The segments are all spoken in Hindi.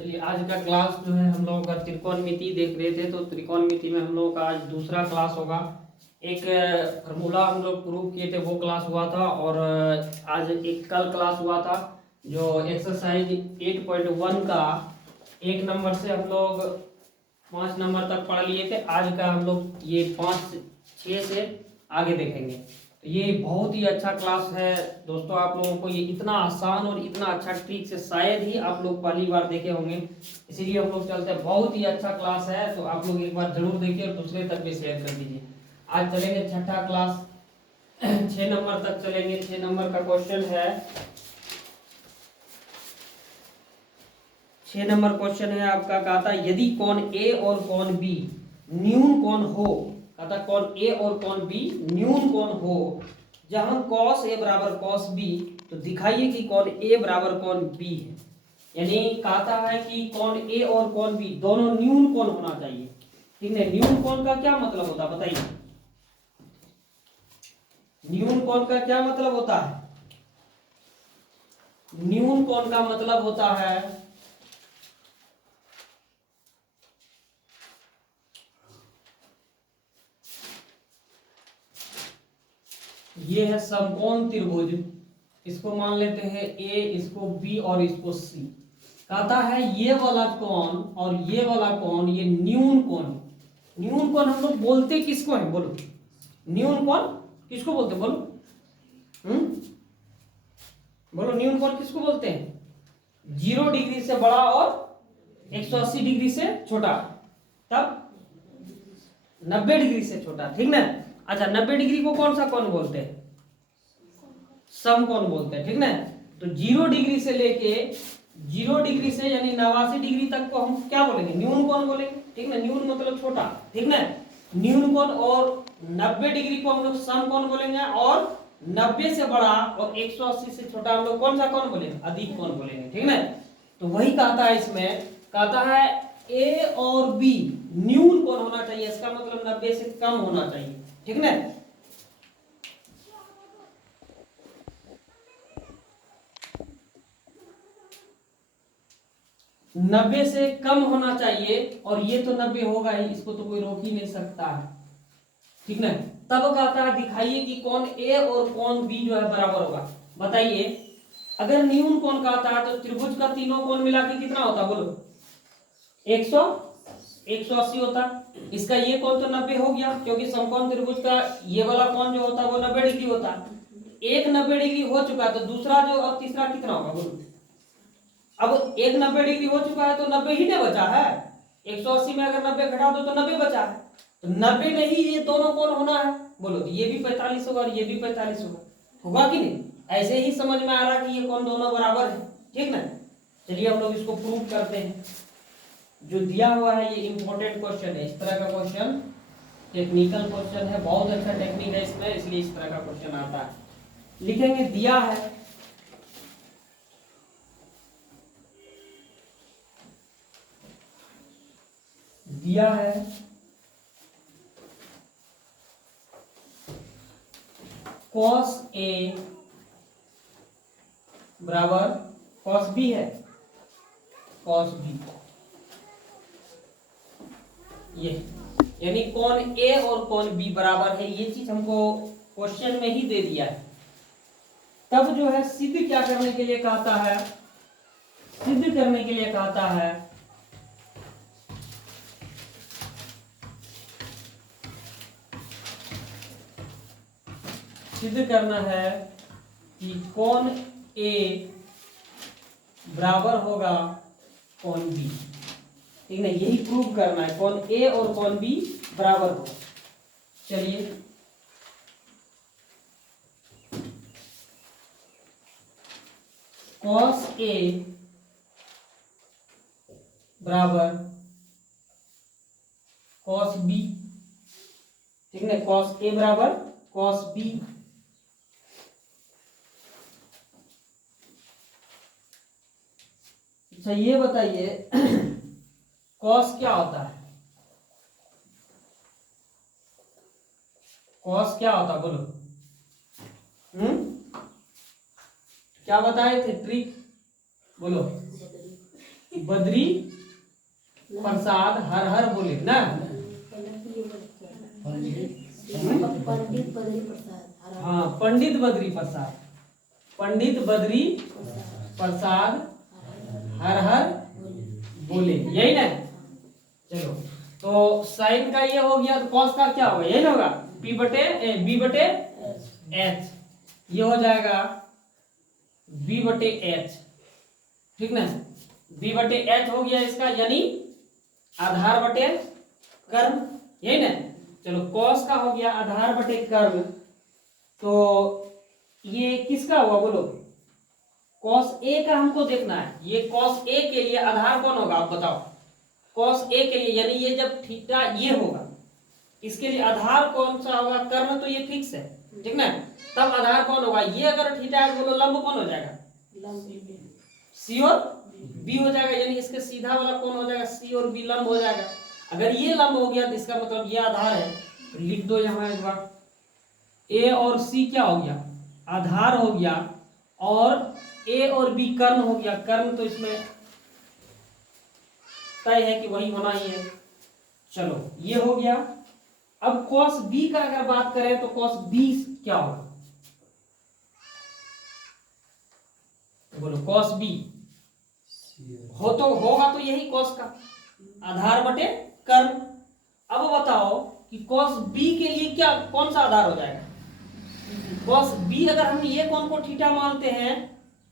चलिए आज का क्लास जो है हम लोगों का त्रिकोणमिति देख रहे थे, तो त्रिकोणमिति में हम लोगों का आज दूसरा क्लास होगा। एक फार्मूला हम लोग प्रूव किए थे, वो क्लास हुआ था, और आज एक कल क्लास हुआ था जो एक्सरसाइज 8.1 का 1 नंबर से हम लोग 5 नंबर तक पढ़ लिए थे। आज का हम लोग ये 5-6 से आगे देखेंगे। तो ये बहुत ही अच्छा क्लास है दोस्तों, आप लोगों को ये इतना आसान और इतना अच्छा ट्रिक से शायद ही आप लोग पहली बार देखे होंगे, इसीलिए हम लोग चलते हैं। बहुत ही अच्छा क्लास है, तो आप लोग एक बार जरूर देखिए और दूसरे तक भी शेयर कर दीजिए। आज चलेंगे छठा क्लास 6 नंबर तक चलेंगे। 6 नंबर का क्वेश्चन है, 6 नंबर क्वेश्चन है आपका। कहा था यदि कोण ए और कोण बी न्यून कोण हो, कहा था कोण ए और कोण बी न्यून कोण हो जहां cos ए बराबर cos बी, तो दिखाइए कि कोण ए बराबर कोण बी है। यानी कहता है कि कोण ए और कोण बी दोनों न्यून कोण होना चाहिए। ठीक है, न्यून कोण का क्या मतलब होता है बताइए? न्यून कोण का क्या मतलब होता है? न्यून कोण का मतलब होता है ये है समकोण त्रिभुज, इसको मान लेते हैं ए, इसको बी और इसको सी। कहता है ये वाला कोण और ये वाला कोण ये न्यून कोण है। न्यून कोण हम लोग बोलते किसको है बोलो? न्यून कोण किसको बोलते बोलो? बोलो न्यून कोण किसको बोलते हैं? 0 डिग्री से बड़ा और 180 डिग्री से छोटा, तब 90 डिग्री से छोटा। ठीक ना? अच्छा, 90 डिग्री को कौन सा कोण बोलते हैं? समकोण बोलते हैं। ठीक ना? तो 0 डिग्री से लेके 0 डिग्री से यानी 89 डिग्री तक को हम क्या बोलेंगे? न्यून कोण बोलेंगे। ठीक ना? न्यून मतलब छोटा। ठीक ना? न्यून कोण, और 90 डिग्री को हम लोग समकोण बोलेंगे, और 90 से बड़ा और 180 से छोटा हम लोग कौन सा कोण बोलेंगे? अधिक कोण बोलेंगे। ठीक ना? तो वही कहता है इसमें, कहता है ए और बी न्यून कोण होना चाहिए, इसका मतलब 90 से कम होना चाहिए। ठीक ना? नब्बे से कम होना चाहिए, और ये तो 90 होगा ही, इसको तो कोई रोक ही नहीं सकता है। ठीक ना? तब कहता है दिखाइए कि कोण ए और कोण बी जो है बराबर होगा। बताइए, अगर न्यून कोण कहता है तो त्रिभुज का तीनों कोण मिला के कितना होता बोलो? 180 होता। इसका ये कोण तो 90 हो गया, क्योंकि समकोण त्रिभुज का ये वाला कोण जो होता है वो 90 डिग्री होता। एक 90 डिग्री हो चुका है, तो दूसरा जो अब तीसरा कितना होगा बोलो? अब एक 90 डिग्री हो चुका है तो 90 ही नहीं बचा है। 180 में अगर 90 घटा दो तो 90 बचा है, तो 90 में ही ये दोनों कोण होना है। बोलो, ये भी 45 होगा और ये भी 45 होगा, होगा कि नहीं? ऐसे ही समझ में आ रहा कि ये कोण दोनों बराबर है। ठीक ना? चलिए हम लोग इसको प्रूव करते हैं। जो दिया हुआ है ये इंपॉर्टेंट क्वेश्चन है। इस तरह का क्वेश्चन टेक्निकल क्वेश्चन है, बहुत अच्छा टेक्निक है इसमें, इसलिए इस तरह का क्वेश्चन आता है। लिखेंगे दिया है cos A बराबर cos B है, cos B ये, यानी कोण A और कोण B बराबर है, ये चीज हमको क्वेश्चन में ही दे दिया है। तब जो है सिद्ध क्या करने के लिए कहता है? सिद्ध करने के लिए कहता है सिद्ध करना है कि कोण A बराबर होगा कोण B। ठीक है, यही प्रूव करना है, कोण A और कोण B बराबर होगा। चलिए, cos A बराबर cos B। ठीक है, cos A बराबर cos B। अच्छा, ये बताइए cos क्या होता है? cos क्या होता है बोलो? क्या बताए थे ट्रिक? बोलो। बद्री प्रसाद हर हर बोले ना। पंडित बद्री प्रसाद। हाँ, पंडित बद्री प्रसाद, पंडित बद्री प्रसाद हर हर बोले, यही ना। चलो, तो साइन का ये हो गया, तो कॉस का क्या होगा, यही ना होगा, बी बटे एच, ये हो जाएगा बी बटे एच, ठीक ना। बी बटे एच हो गया इसका, यानी आधार बटे कर्म, यही ना। चलो, कॉस का हो गया आधार बटे कर्म, तो ये किसका हुआ बोलो, कॉस ए का हमको देखना है। ये कॉस ए के लिए आधार कौन होगा, आप बताओ। कॉस ए के लिए, यानी ये जब थीटा ये होगा, इसके लिए आधार कौन सा होगा, कर्ण तो ये फिक्स है, ठीक ना। तब आधार कौन होगा, ये अगर थीटा है बोलो, लंब कौन हो जाएगा, सी और बी हो जाएगा, यानी इसके सीधा वाला कौन हो जाएगा, सी और बी लंब हो जाएगा। अगर ये लंब हो गया तो इसका मतलब ये आधार है, तो लिख दो यहां एक बार, ए और सी क्या हो गया, आधार हो गया, और ए और बी कर्ण हो गया। कर्ण तो इसमें तय है कि वही होना ही है। चलो, ये हो गया। अब cos b का अगर बात करें तो cos b क्या होगा, बोलो cos b होगा तो यही cos का आधार बटे कर्म। अब बताओ कि cos b के लिए क्या कौन सा आधार हो जाएगा, cos b अगर हम ये कौन को थीटा मानते हैं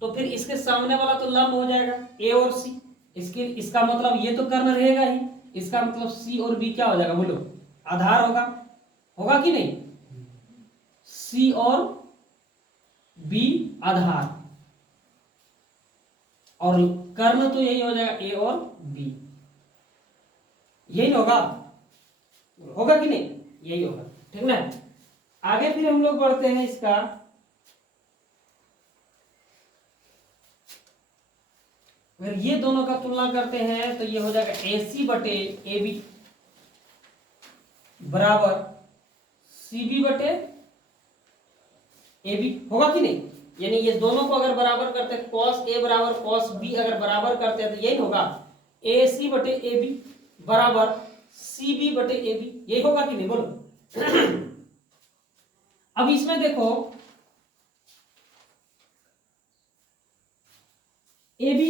तो फिर इसके सामने वाला तो लंब हो जाएगा a और c, इसका मतलब ये तो कर्ण रहेगा ही, इसका मतलब c और b क्या हो जाएगा बोलो, आधार होगा कि नहीं, c और b आधार, और कर्ण तो यही हो जाएगा a और b, यही होगा कि नहीं, यही होगा, ठीक ना। आगे फिर हम लोग बढ़ते हैं इसका, अगर ये दोनों का तुलना करते हैं तो ये हो जाएगा AC बटे AB बराबर CB बटे AB, होगा कि नहीं। यानी ये दोनों को अगर बराबर करते हैं, cos A बराबर cos B अगर बराबर करते हैं तो यही होगा AC बटे AB बराबर CB बटे AB, यही होगा कि नहीं बोलो। अब इसमें देखो AB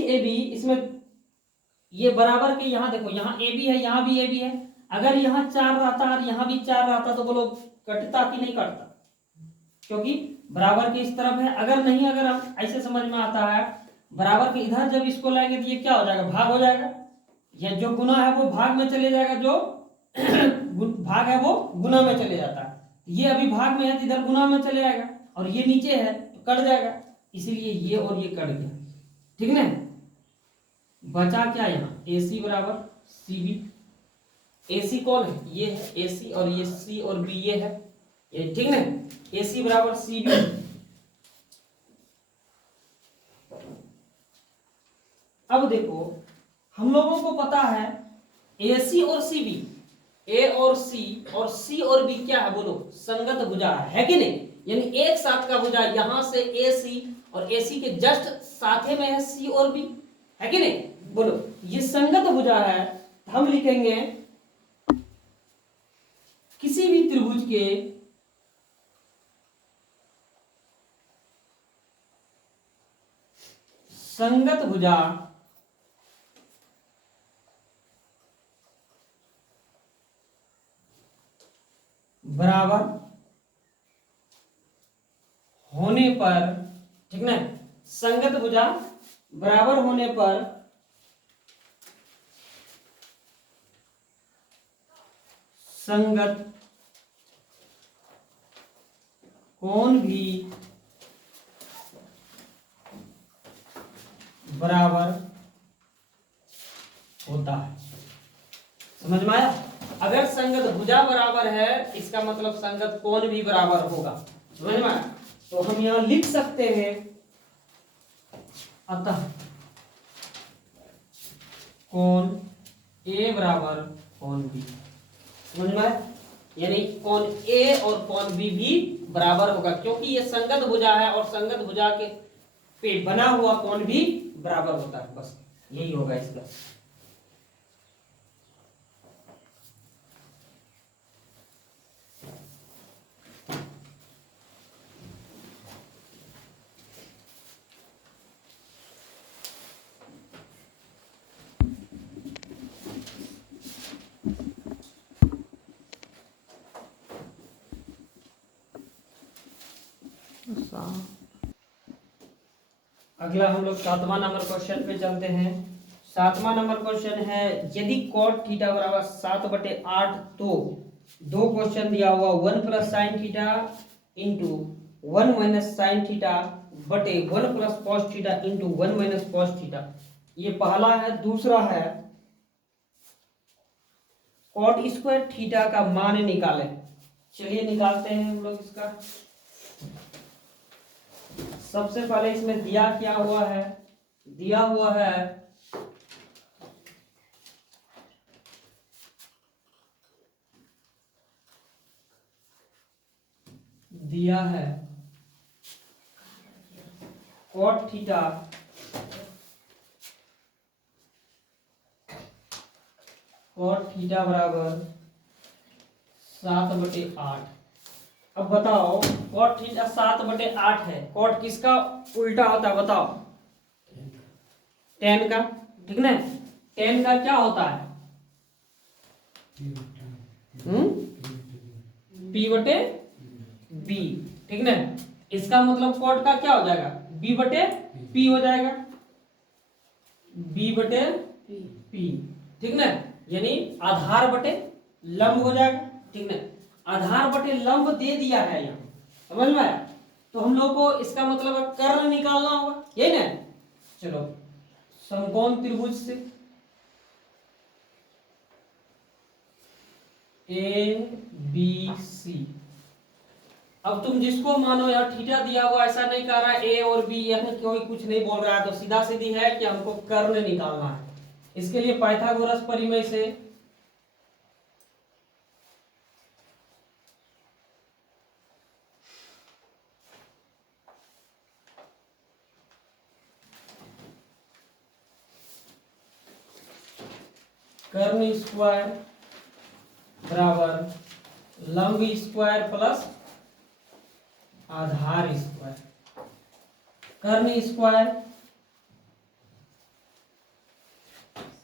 इसमें ये बराबर के, यहां देखो, यहां AB है, यहां भी AB है, अगर यहां 4 रहता और यहां भी 4 रहता तो बोलो कटता कि नहीं कटता, क्योंकि बराबर के इस तरफ है। अगर नहीं, अगर हम ऐसे समझ में आता है, बराबर के इधर जब इसको लाएंगे तो ये क्या हो जाएगा, भाग हो जाएगा, या जो गुना है वो भाग में चले जाएगा, जो भाग है वो गुना में चले जाता है। ये अभी भाग में है तो इधर गुना में चले जाएगा, और ये नीचे है तो कट जाएगा, इसीलिए ये और ये कट गया, ठीक ना। बचा क्या यहाँ, AC बराबर CB, AC कौन है, ये है AC, और ये C और B ये है, ये ठीक ना, AC बराबर CB। अब देखो, हम लोगों को पता है AC और CB, A और C और B क्या है बोलो, संगत भुजा है कि नहीं, यानी एक साथ का भुजा, यहां से AC और AC के जस्ट साथे में है C और B, है कि नहीं बोलो, ये संगत भुजा है। हम लिखेंगे किसी भी त्रिभुज के संगत भुजा बराबर होने पर, ठीक ना, संगत भुजा बराबर होने पर संगत कोण भी बराबर होता है। समझ में आया, अगर संगत भुजा बराबर है इसका मतलब संगत कोण भी बराबर होगा, समझ में आया। तो हम यहां लिख सकते हैं, अतः कोण A बराबर कोण B, समझ में आया, यानी कोण A और कोण B भी बराबर होगा, क्योंकि ये संगत भुजा है और संगत भुजा के पे बना हुआ कोण भी बराबर होता है, बस यही होगा इसका। अगला हम लोग 7वां नंबर क्वेश्चन पे चलते हैं। 7वां नंबर क्वेश्चन है, यदि cot थीटा बराबर 7/8, तो दो क्वेश्चन दिया हुआ 1 plus sine theta into 1 minus sine theta बटे 1 plus cos theta into 1 minus cos theta. ये पहला है। दूसरा है cot स्क्वायर थीटा का मान निकालें। चलिए निकालते हैं हम लोग इसका। सबसे पहले इसमें दिया क्या हुआ है, दिया हुआ है cot थीटा बराबर 7/8। अब बताओ cot थीटा 7/8 है, cot किसका उल्टा होता है बताओ? tan का, ठीक ना? tan का क्या होता है? p/b, ठीक ना? इसका मतलब cot का क्या हो जाएगा? b/p हो जाएगा, b/p, ठीक ना? यानी आधार बटे लंब हो जाएगा, ठीक ना? आधार बटे लंब दे दिया है यहाँ, समझ में आया? तो हम लोग को इसका मतलब कर्ण निकालना होगा, यही ना? चलो समकोण त्रिभुज से ABC। अब तुम जिसको मानो, यार थीटा दिया हुआ, ऐसा नहीं कह रहा ए और बी, यहाँ कोई कुछ नहीं बोल रहा है, तो सीधा सीधी है कि हमको कर्ण निकालना है। इसके लिए पाइथागोरस परिमेय से कर्ण स्क्वायर बराबर लंब स्क्वायर प्लस आधार स्क्वायर। कर्ण स्क्वायर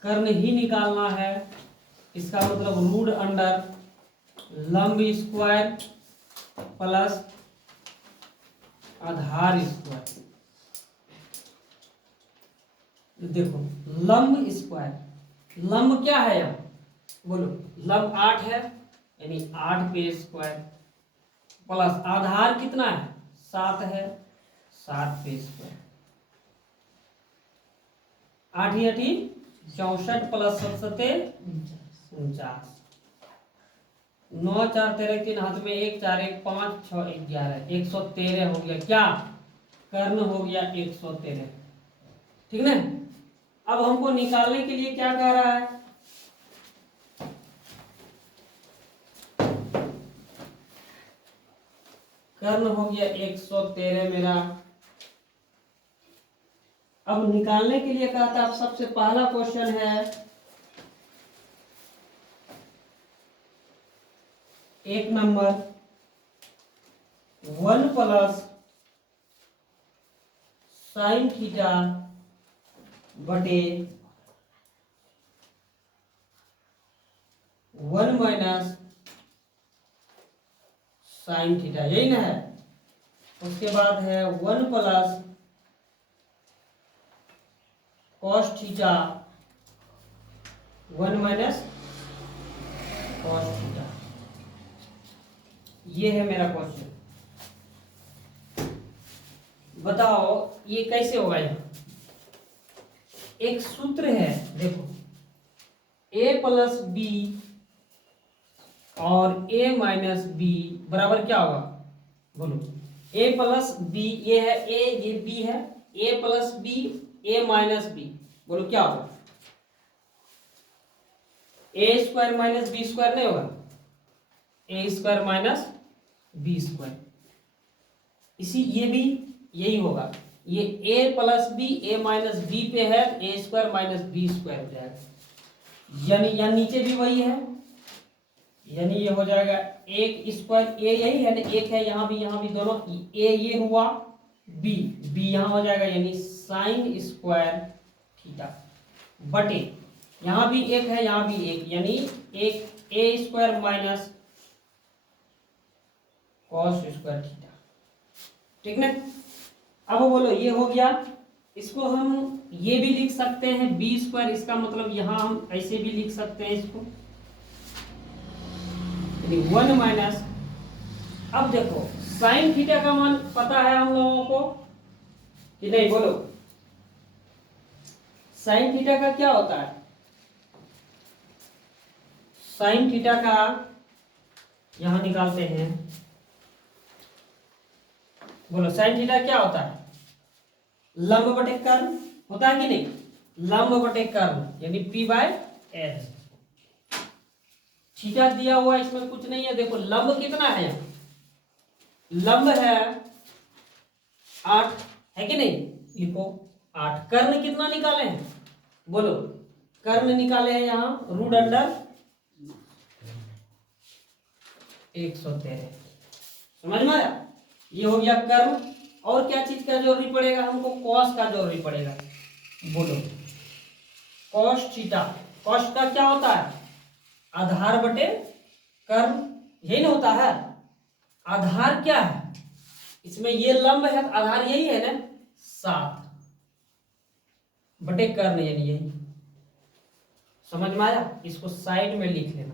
कर्ण ही निकालना है, इसका मतलब रूट अंडर लंब स्क्वायर प्लस आधार स्क्वायर। देखो लंब स्क्वायर, लंब क्या है यहाँ बोलो? लंब 8 है, यानी 8 पे स्क्वायर प्लस आधार कितना है? 7 है, 7 पे स्क्वायर। 8 ही 8 64 प्लस 7 49। 9 4 13 3 हाथ में 1 4 1 5 6 11 113 हो गया। क्या? कर्ण हो गया 113, ठीक ना? अब हमको निकालने के लिए क्या कह रहा है? कर्ण हो गया 113 मेरा। अब निकालने के लिए कहता है, सबसे पहला क्वेश्चन है, एक नंबर 1 प्लस साइन थीटा बटे 1 माइनस साइन थीटा, यही ना है? उसके बाद है 1 plus cos theta 1 minus cos theta. ये है मेरा क्वेश्चन। बताओ ये कैसे होगा? यहाँ एक सूत्र है, देखो a प्लस बी और a माइनस बी बराबर क्या होगा बोलो? a प्लस बी, ये है a, ये b है, a plus B a minus B, बोलो क्या होगा? a square minus B square नहीं होगा? a square minus B square. इसी ये भी यही होगा, ये a plus B a minus B पे है, a square minus B square हो जाएगा। यानी यहाँ नीचे भी वही है, यानी ये हो जाएगा एक स्क्वायर, a यही है ना, एक है यहाँ भी दोनों, a ये हुआ, b यहाँ हो जाएगा, यानी साइन स्क्वायर थीटा बटे यहाँ भी एक है, यहाँ भी एक, यानी एक a square minus cos square theta. ठीक ना। अब बोलो ये हो गया, इसको हम ये भी लिख सकते हैं बी स्क्वायर, इसका मतलब यहां हम ऐसे भी लिख सकते हैं इसको, यानी 1 माइनस, अब देखो साइन थीटा का मान पता है हम लोगों को कि नहीं, बोलो साइन थीटा का क्या होता है, साइन थीटा का यहां निकालते हैं, बोलो साइन थीटा क्या होता है, लंब बटे कर्ण होता है कि नहीं, लंब बटे कर्ण, यानी p बाय एच। थीटा दिया हुआ इसमें कुछ नहीं है, देखो लंब कितना है, लंब है 8 है कि नहीं, लिखो 8। कर्ण कितना निकाले हैं, बोलो कर्ण निकाले हैं यहां रूट अंडर 113, समझ में आया, ये हो गया कर्ण। और क्या चीज का जरूरी पड़ेगा हमको, कॉस का जरूरी पड़ेगा, बोलो कॉस थीटा, कॉस का क्या होता है, आधार बटे कर्ण, यही ना होता है, आधार क्या है इसमें, ये लंब है, आधार यही है ना 7 बटे कर्ण, यानी यही, समझ में आया, इसको साइड में लिख लेना।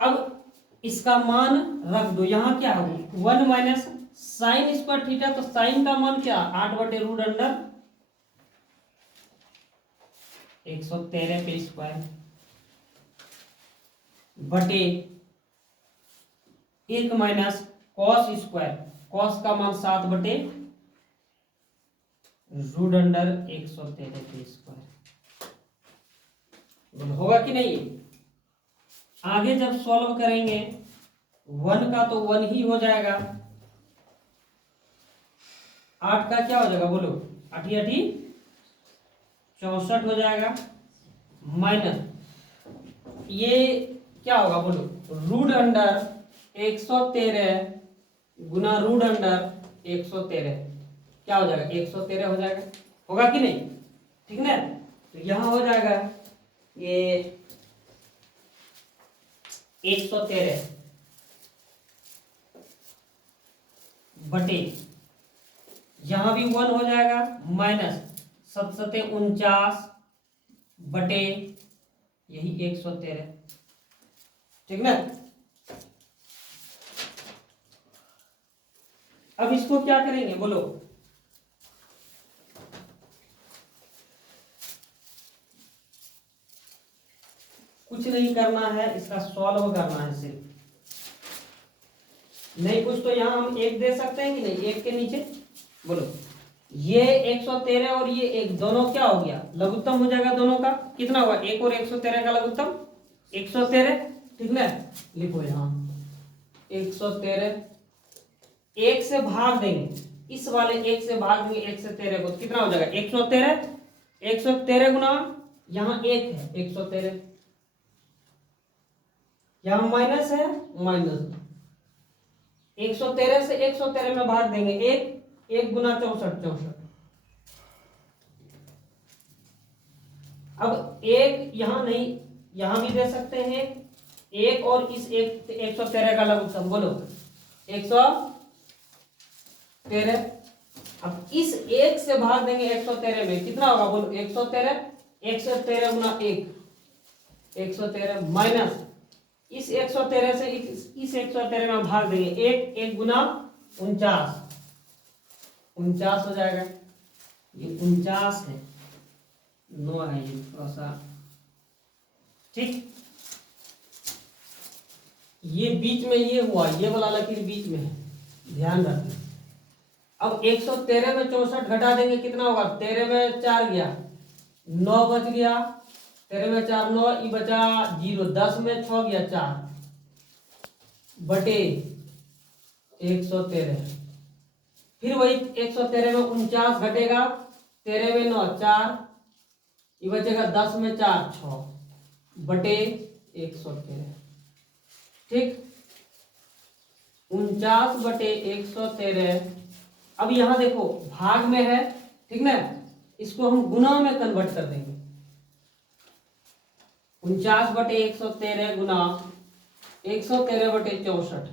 अब इसका मान रख दो, यहां क्या होगा 1 माइनस साइन स्क्वायर थीटा, तो साइन का मान क्या 8 बटे रूट अंडर 113 पे स्क्वायर बटे 1 माइनस कॉस स्क्वायर, कॉस का मान 7 बटे रूट अंडर 113 पे स्क्वायर, होगा कि नहीं। आगे जब सॉल्व करेंगे 1 का तो 1 ही हो जाएगा, 8 का क्या हो जाएगा, बोलो 8 8 64 हो जाएगा, माइनस ये क्या होगा, बोलो रूट अंडर 113 गुना रूट अंडर 113, क्या हो जाएगा 113 हो जाएगा, होगा कि नहीं, ठीक ना। तो यहां हो जाएगा ये 113 बटे, यहां भी 1 हो जाएगा, माइनस 7 49 बटे यही 113, ठीक ना। अब इसको क्या करेंगे, बोलो कुछ नहीं करना है, इसका सॉल्व करना है सिर्फ, नहीं कुछ तो यहां हम एक दे सकते हैं कि नहीं, एक के नीचे बोलो ये 113 और ये एक, दोनों क्या हो गया लघुत्तम हो जाएगा, दोनों का कितना हुआ 1 और 113 का लघुत्तम 113, ठीक ना। लिखो यहां 113, 1 से भाग देंगे, इस वाले 1 से भाग देंगे 113 को, कितना हो जाएगा 113, 113 गुना यहां 1 है 113, यहां माइनस है, माइनस 113 से 113 में भाग देंगे 1 गुना 64, अब 1 यहां नहीं, यहां भी दे सकते हैं 1 और इस 113 का लघुत्तम, बोलो 113, अब इस 1 से भाग देंगे 113 में, कितना होगा बोलो 113, 113 गुना 1 113, माइनस इस 113 से इस 113 में भाग देंगे 1 गुना 49 49 हो जाएगा, ये 49 है, 9 है ये थोड़ा सा, ठीक। ये बीच में ये हुआ, ये वाला लकीर बीच में है, ध्यान रखना। अब 113 में 64 घटा देंगे, कितना होगा 13 में 4 गया 9 बच गया, 13 में 4 9, ये बचा 0, 10 में 6 गया 4 बटे 113, फिर वही 113 में 49 घटेगा, 13 में 9 4, ये बचेगा 10 में 4 6 बटे 113। ठीक, 49 बटे 113। अब यहां देखो भाग में है, ठीक ना, इसको हम गुना में कन्वर्ट कर देंगे। 49 बटे 113 गुना 113 बटे 64,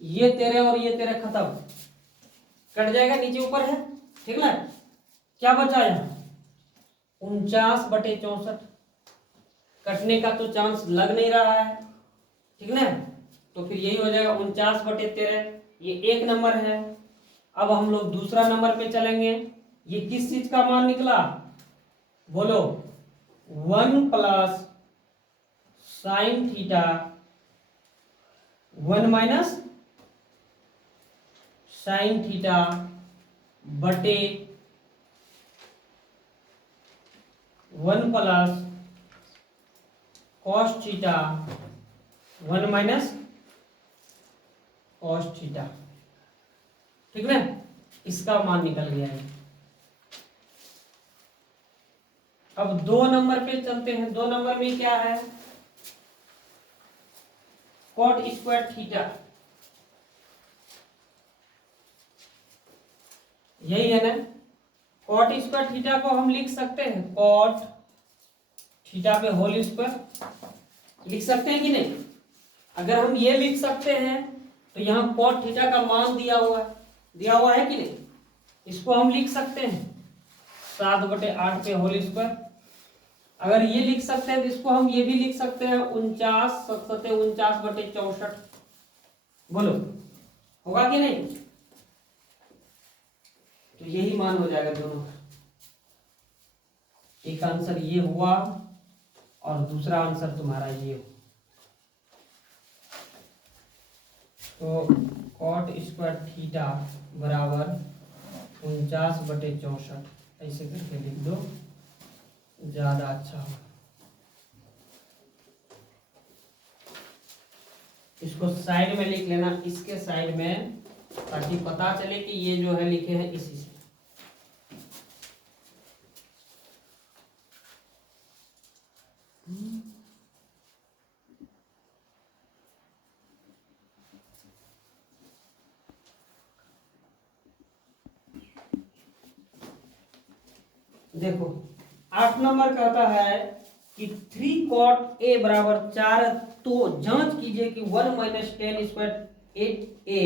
ये 13 और ये 13 खत्म, कट जाएगा, नीचे ऊपर है, ठीक ना। क्या बचा यहाँ 49 बटे 64, कटने का तो चांस लग नहीं रहा है, ठीक ना। तो फिर यही हो जाएगा 49 बटे 13, ये एक नंबर है। अब हम लोग दूसरा नंबर पे चलेंगे। ये किस चीज का मान निकला, बोलो, 1 plus sine theta 1 minus sine theta बटे 1 plus cos theta 1 minus cos theta, ठीक ना। इसका मान निकल गया है। अब 2 नंबर पे चलते हैं। 2 नंबर में क्या है, कॉट स्क्वायर थीटा, यही है ना। कॉट स्क्वायर थीटा को हम लिख सकते हैं कॉट थीटा पे होल स्क्वायर, लिख सकते हैं कि नहीं। अगर हम ये लिख सकते हैं तो यहाँ कॉट थीटा का मान दिया हुआ है कि नहीं, इसको हम लिख सकते हैं 7 बटे 8 पे होल स्क्वायर। अगर ये लिख सकते हैं तो इसको हम ये भी लिख सकते हैं 49 7 49 बटे 64। बोलो होगा कि नहीं। तो यही मान हो जाएगा दोनों का। एक आंसर ये हुआ और दूसरा आंसर तुम्हारा ये हो। तो कॉट स्क्वायर थीटा बराबर 49 बटे 64 ऐसे करके लिख दो, ज्यादा अच्छा हो। इसको साइड में लिख लेना, इसके साइड में, ताकि पता चले कि ये जो है लिखे हैं इसी से। देखो 8 नंबर कहता है कि 3 कॉट ए बराबर 4, तो जांच कीजिए कि 1 माइनस टेन स्क्वायर 8 ए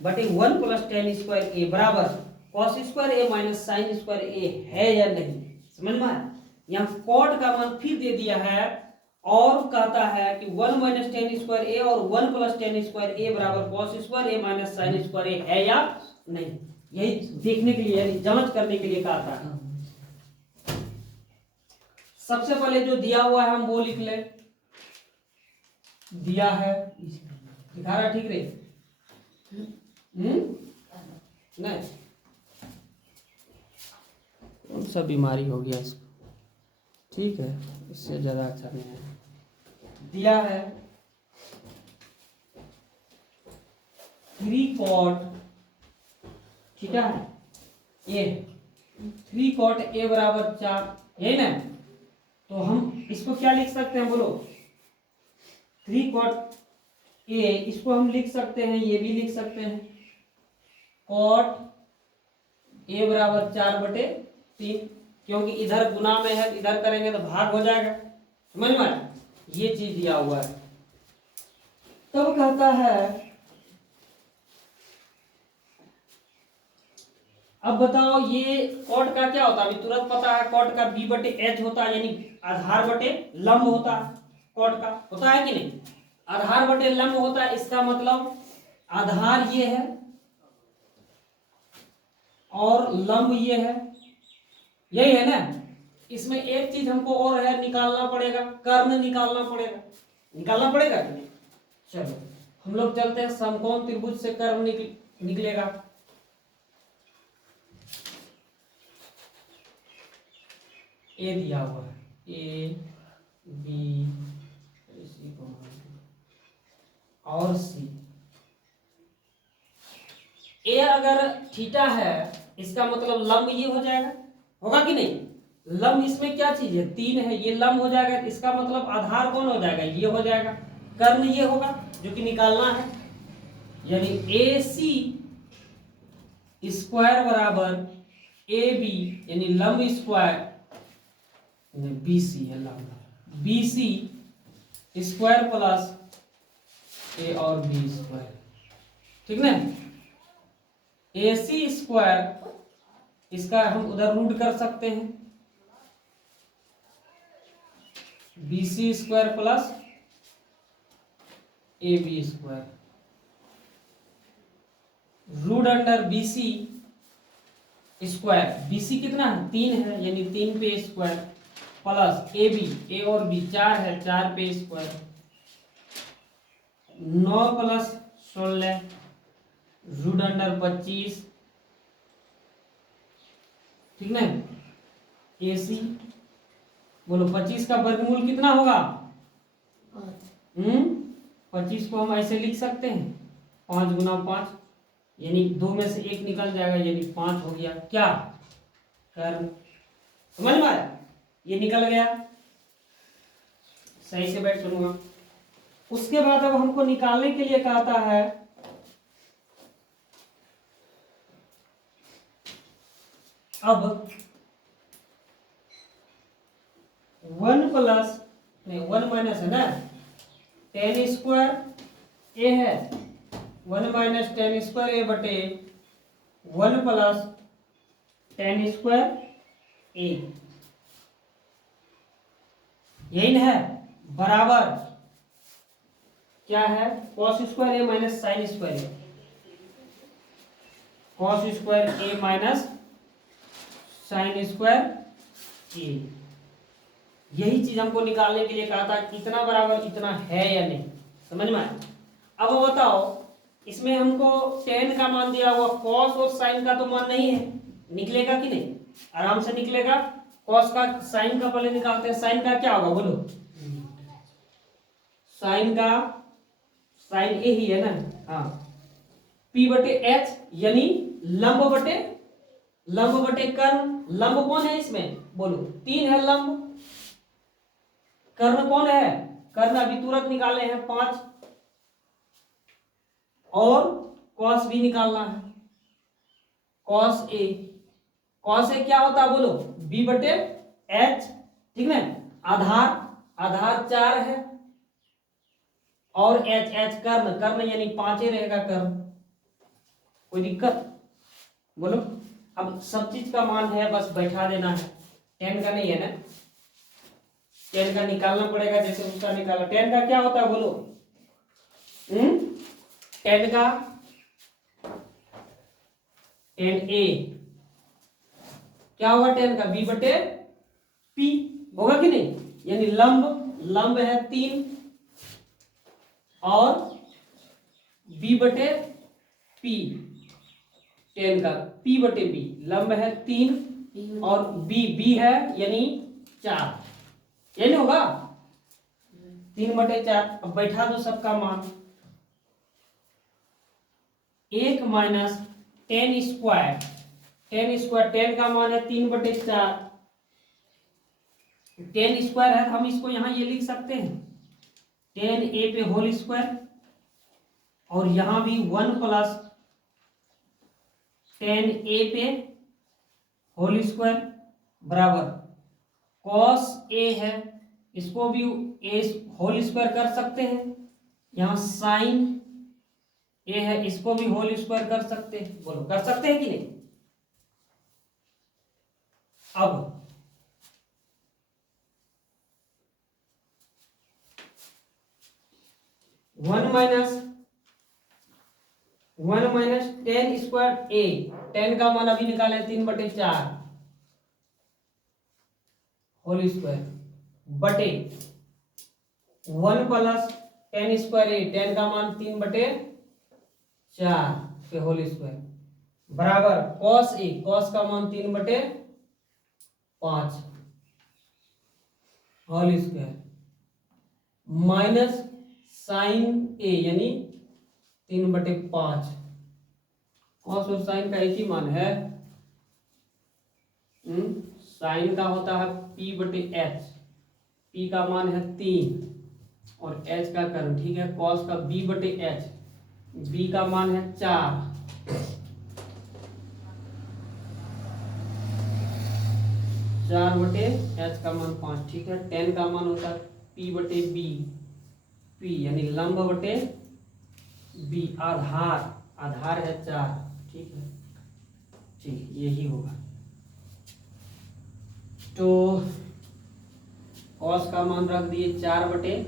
बटे 1 प्लस टेन स्क्वायर ए बराबर कॉस स्क्वायर ए माइनस साइन स्क्वायर ए है या नहीं। समझ में आया। यहाँ कॉट का मान फिर दे दिया है और कहता है कि 1 माइनस टेन स्क्वायर ए और 1 प्लस टेन स्क्वायर ए बराबर कॉस स्क्वायर ए माइनस साइन स्क्वायर ए है या नहीं। यही देखने के लिए, यानी जांच करने के लिए कहता है। सबसे पहले जो दिया हुआ है हम वो लिख ले, दिया है दिखा रहा, ठीक रे। नहीं, कौन सा बीमारी हो गया इसको, ठीक है, इससे ज्यादा अच्छा नहीं है। दिया है 3 कॉट, ठीक है, ए 3 कॉट ए बराबर 4, यही ना। तो हम इसको क्या लिख सकते हैं, बोलो 3 कॉट ए, इसको हम लिख सकते हैं, ये भी लिख सकते हैं कॉट ए बराबर 4 बटे 3, क्योंकि इधर गुना में है, इधर करेंगे तो भाग हो जाएगा। समझ में आया? ये चीज दिया हुआ है। तब कहता है अब बताओ ये कॉट का क्या होता है, अभी तुरंत पता है, कॉट का बी बटे एच होता है, यानी आधार बटे लंब होता है। कॉट का होता है कि नहीं, आधार बटे लंब होता है। इसका मतलब आधार ये है और लंब ये है, यही है ना। इसमें एक चीज हमको और है, निकालना पड़ेगा, कर्ण निकालना पड़ेगा, निकालना पड़ेगा कि नहीं। चलो हम लोग चलते हैं, समकोण त्रिभुज से कर्ण निकलेगा। ए दिया हुआ है, ए बी और सी, ए अगर थीटा है इसका मतलब लंब ये हो जाएगा, होगा कि नहीं? लंब इसमें क्या चीज है? 3 है, ये लंब हो जाएगा, इसका मतलब आधार कौन हो जाएगा? ये हो जाएगा। कर्ण ये होगा जो कि निकालना है, यानी ए सी स्क्वायर बराबर ए बी यानी लंब स्क्वायर, बी सी है लंब, बी सी स्क्वायर प्लस ए और बी स्क्वायर, ठीक ना? ए सी स्क्वायर, इसका हम उधर रूट कर सकते हैं, B C square plus A B square, root under B C square, B C कितना है? 3 है, यानी 3 पे square plus A B, A और बी 4 है, 4 पे स्क्वायर, 9 प्लस 16 रूट अंडर 25, ठीक ना? ए सी बोलो 25 का वर्गमूल कितना होगा? 25 को हम ऐसे लिख सकते हैं 5 गुना 5, यानी 2 में से 1 निकल जाएगा, यानी 5 हो गया। क्या कर्ण? समझ में आया? ये निकल गया, सही से बैठ सुनूंगा। उसके बाद अब हमको निकालने के लिए कहता है अब 1 प्लस नहीं 1 माइनस है ना, 10 स्क्वायर ए है, 1 माइनस 10 स्क्वायर ए बटे 1 प्लस 10 स्क्वायर ए, यही है, बराबर क्या है? कॉस स्क्वायर ए माइनस साइन स्क्वायर ए, कॉस स्क्वायर ए माइनस साइन स्क्वायर ए। यही चीज हमको निकालने के लिए कहा था, इतना बराबर इतना है या नहीं, समझ में आया? अब बताओ, इसमें हमको tan का मान दिया हुआ, cos और sin का तो मान नहीं है, निकलेगा कि नहीं? आराम से निकलेगा। cos का sin का पहले निकालते हैं, sin का क्या होगा बोलो? sin का sin ए ही है ना, हाँ, p बटे h यानी लंब बटे कर्ण। लंब कौन है इसमें बोलो? 3 है लंब। कर्ण कौन है? कर्ण अभी तुरंत निकाले हैं 5, और cos भी निकालना है, cos ए क्या होता है बोलो? b बटे h, ठीक है? आधार 4 है, और h कर्ण यानी 5 ही रहेगा कर्ण। कोई दिक्कत बोलो? अब सब चीज का मान है, बस बैठा देना है। 10 का नहीं है ना, 10 का निकालना पड़ेगा, जैसे उसका निकाला। 10 का क्या होता है बोलो? 10 का 10a क्या होगा? 10 का b बटे p होगा कि नहीं? यानी लंब है 3 और b बटे p, 10 का p बटे b, लंब है 3 और b है यानी 4, ये नहीं होगा? 3 बटे 4। अब बैठा दो सबका मान, 1 माइनस 10 स्क्वायर, 10 का मान है 3 बटे 4, 10 स्क्वायर है, हम इसको यहां ये लिख सकते हैं 10a पे होल स्क्वायर, और यहां भी 1 प्लस 10a पे होल स्क्वायर बराबर cos a है, इसको भी a होल स्क्वायर कर सकते हैं, यहां sin a है, इसको भी होल स्क्वायर कर सकते हैं। बोलो कर सकते हैं कि नहीं? अब वन माइनस 10 स्क्वायर ए, 10 का मान अभी निकाले 3 बटे 4 होल स्क्वायर बटे 1 प्लस 10 स्क्वायर ए, 10 का मान 3 बटे 4 पे होल स्क्वायर बराबर cos का मान 3 बटे 5 होल स्क्वायर माइनस साइन ए यानी 3 बटे 5 कॉस और साइन का एक ही मान है। साइन का होता है P/H, P का मान है 3 और H का कर्म, ठीक है। कॉस का B/H, B का मान है 4, 4/H का मान 5, ठीक है। tan का मान होता है P/B, P यानी लंब बटे B, आधार, आधार है 4, ठीक है। ठीक, यही होगा। तो कॉस का मान रख दिए 4/,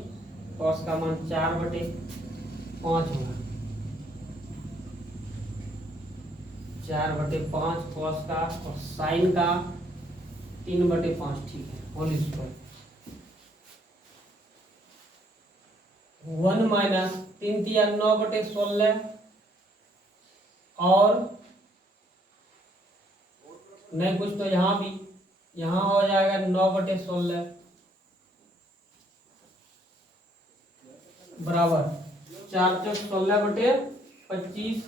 कॉस का मान 4/5 होगा, 4/5 कॉस का, और साइन का 3/5, ठीक है। होल स्क्वायर 1 माइनस 3 तिया 9/16 और नहीं कुछ तो यहाँ भी, यहाँ हो जाएगा 9/16 बराबर 4 चौक 16/25,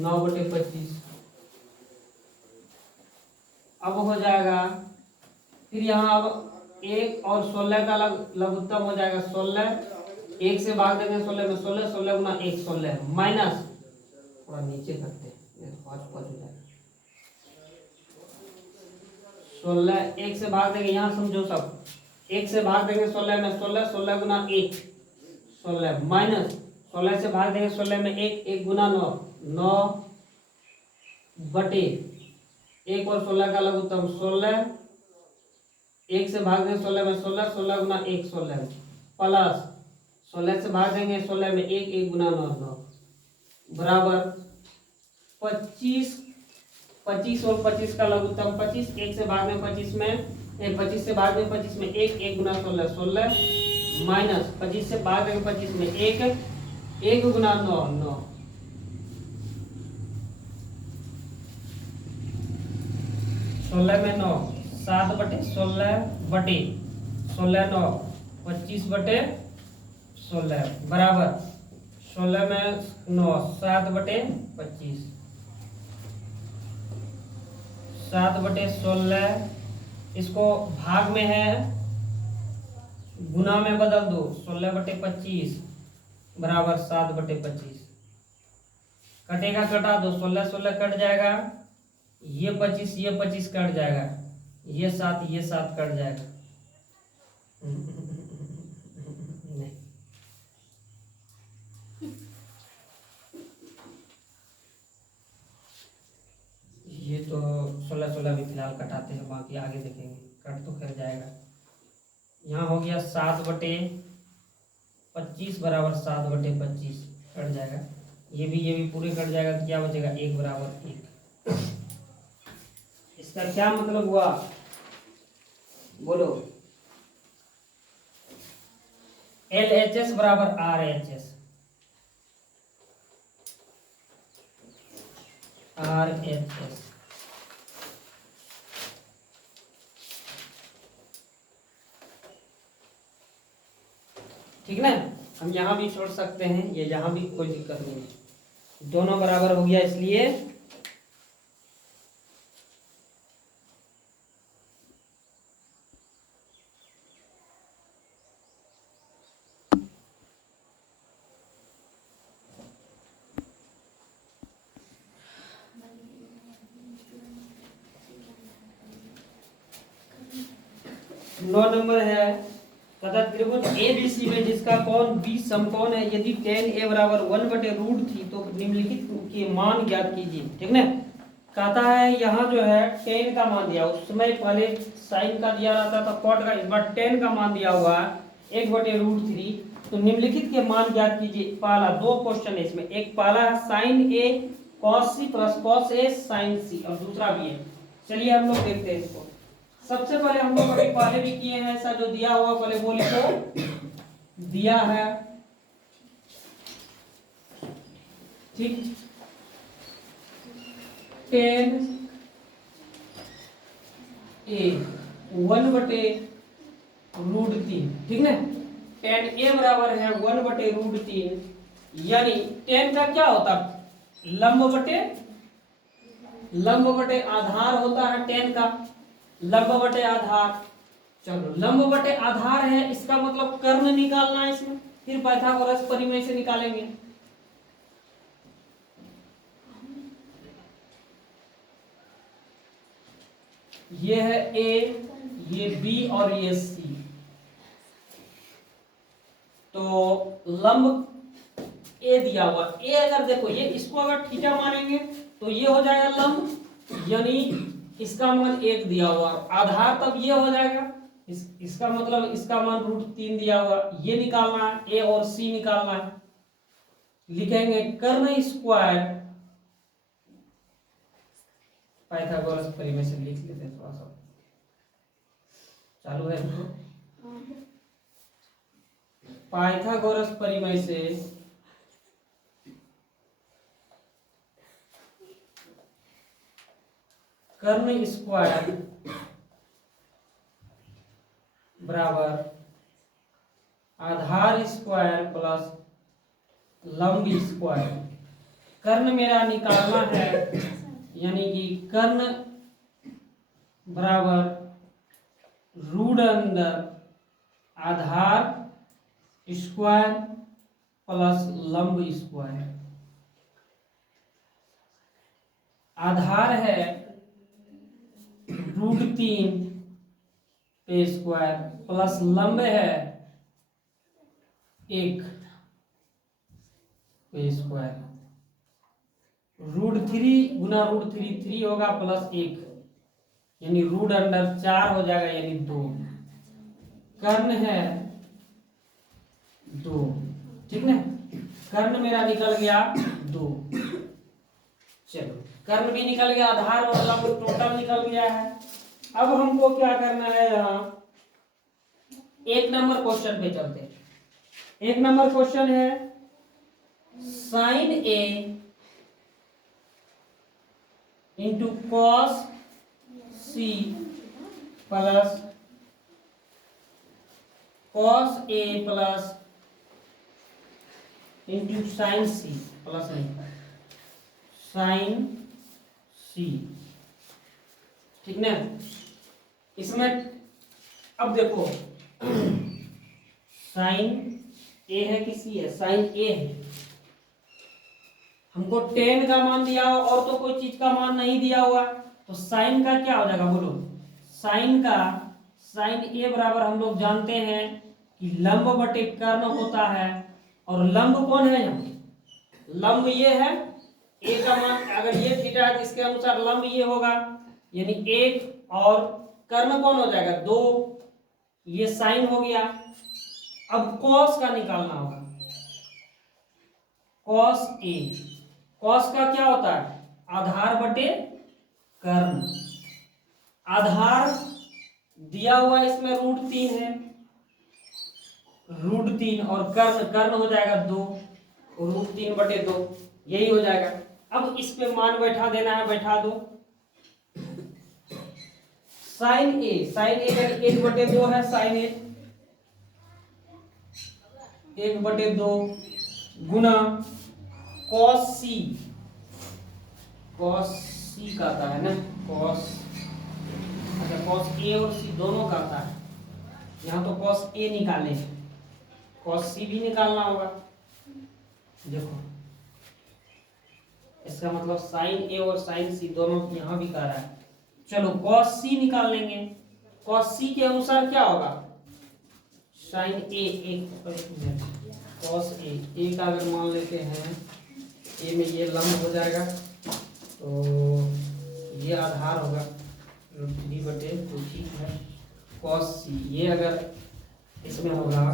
9/25। अब हो जाएगा, फिर यहाँ अब 1 और 16 का लघुत्तम हो जाएगा 16, 1 से भाग देंगे 16 में, 16, 16 गुना 1 16 माइनस, थोड़ा नीचे करते हैं, 5 हो जाएगा 16, 1 से भाग देंगे, यहाँ समझो सब, 1 से भाग देंगे 16 में, 16, 16 गुना 1 16 माइनस 16 से भाग देंगे 16 में 1, 1 गुना 9, 9/1 और 16 का लघुत्तम 16, 1 से भाग देंगे 16 में, 16, 16 गुना 1 16 प्लस 16 से भाग देंगे 16 में 1, 1 गुना 9 9 बराबर 25, 25 और 25 का लघुत्तम 25, 1 से भाग में 25 में, 25 से भाग में 25 में 1, 1 गुना 16 16 माइनस 25 से भाग देंगे 25 में 1, 1 गुना 9 9 16 में 9, 7/16 बटे 16 9, 25/16 बराबर 16 में 9, 7/25, 7/16, इसको भाग में है, गुना में बदल दो, 16/25 बराबर 7/25, कटेगा कटा दो, 16 16 कट जाएगा, ये 25 कट जाएगा, ये 7 कट जाएगा, नहीं ये तो 16 16 भी फिलहाल कटाते हैं, बाकी आगे देखेंगे, कट तो कर जाएगा। यहाँ हो गया 7/25 बराबर 7/25 कट जाएगा, ये भी पूरे कट जाएगा, तो क्या बचेगा 1 बराबर 1। इसका क्या मतलब हुआ बोलो? LHS बराबर RHS, RHS ठीक ना। हम यहाँ भी छोड़ सकते हैं, ये यहाँ भी कोई दिक्कत नहीं है, दोनों बराबर हो गया, इसलिए नौ नंबर है, तथा त्रिभुज ABC में जिसका कोण B समकोण है, यदि tan A बराबर 1/√, तो निम्नलिखित के मान ज्ञात कीजिए, ठीक ना। कहता है यहाँ जो है tan का मान दिया, उस समय पहले sin का दिया रहता था cot का, इस बार tan का मान दिया हुआ है 1/√3, तो निम्नलिखित के मान ज्ञात कीजिए। पहला, दो क्वेश्चन है इसमें, एक पहला है sin A cos C plus cos A sin C, और दूसरा भी है। चलिए हम लोग देखते हैं इसको। सबसे पहले हम लोग अभी पहले भी किए हैं, ऐसा जो दिया हुआ पहले वो लिखो, दिया है, ठीक, tan A 1/√3, ठीक ना। tan A बराबर है 1/√3, यानी tan का क्या होता है, लंब बटे आधार होता है tan का, लंब बटे आधार। चलो लंब बटे आधार है, इसका मतलब कर्ण निकालना है इसमें, फिर पाइथागोरस परिमेय से निकालेंगे। ये है A, ये B और ये C। तो लंब A दिया हुआ, A अगर देखो ये इसको अगर थीटा मानेंगे तो ये हो जाएगा लंब, यानी इसका मान 1 दिया हुआ, आधार तब ये हो जाएगा, इसका मतलब इसका मान √3 दिया हुआ, ये निकालना है, A और C निकालना है। लिखेंगे कर्ण स्क्वायर, पाइथागोरस परिमेय से लिख लेते हैं, थोड़ा सा चालू है तो पाइथागोरस परिमेय से कर्ण स्क्वायर बराबर आधार स्क्वायर प्लस लंब स्क्वायर। कर्ण मेरा निकालना है, यानी कि कर्ण बराबर रूट अंदर आधार स्क्वायर प्लस लंब स्क्वायर। आधार है √3 पे स्क्वायर प्लस लंब है 1 पे स्क्वायर। √3 गुना √3 3 होगा प्लस 1, यानी रूट अंडर 4 हो जाएगा, यानी 2। कर्ण है 2, ठीक ना। कर्ण मेरा निकल गया 2। चलो कर्ण भी निकल गया, आधार और लंब टोटल निकल गया है। अब हमको क्या करना है, यहाँ 1 नंबर क्वेश्चन पे चलते हैं। 1 नंबर क्वेश्चन है sin A into cos C plus cos A plus into sin C plus नहीं sin C, ठीक ना। इसमें अब देखो sin A है कि C है, sin A है। हमको tan का मान दिया हो और तो कोई चीज का मान नहीं दिया हुआ, तो sin का क्या हो जाएगा बोलो। sin A बराबर हम लोग जानते हैं कि लंब बटे कर्ण होता है, और लंब कौन है यहाँ, लंब ये है। A का मान अगर ये थीटा है तो इसके अनुसार लंब ये होगा, यानी 1, और कर्ण कौन हो जाएगा 2, ये sin हो गया। अब cos का निकालना होगा, cos A। cos का क्या होता है, आधार बटे कर्ण। आधार दिया हुआ इसमें √3 है, √3, और कर्ण हो जाएगा 2, √3 बटे 2, यही हो जाएगा। अब इस पे मान बैठा देना है, बैठा दो। sin A यानी 1/2 है, sin A 1/2 Guna cos C का आता है ना, cos, अच्छा cos A और C दोनों का आता है। यहाँ तो cos A निकाले, cos C भी निकालना होगा। देखो इसका मतलब sin A और sin C दोनों यहाँ भी कर रहा है। चलो cos C निकाल लेंगे। cos C के अनुसार क्या होगा, sin A, cos A का अगर मान लेते हैं, A में ये लंब हो जाएगा, तो ये आधार होगा √3/2, ठीक है। cos C ये अगर इसमें होगा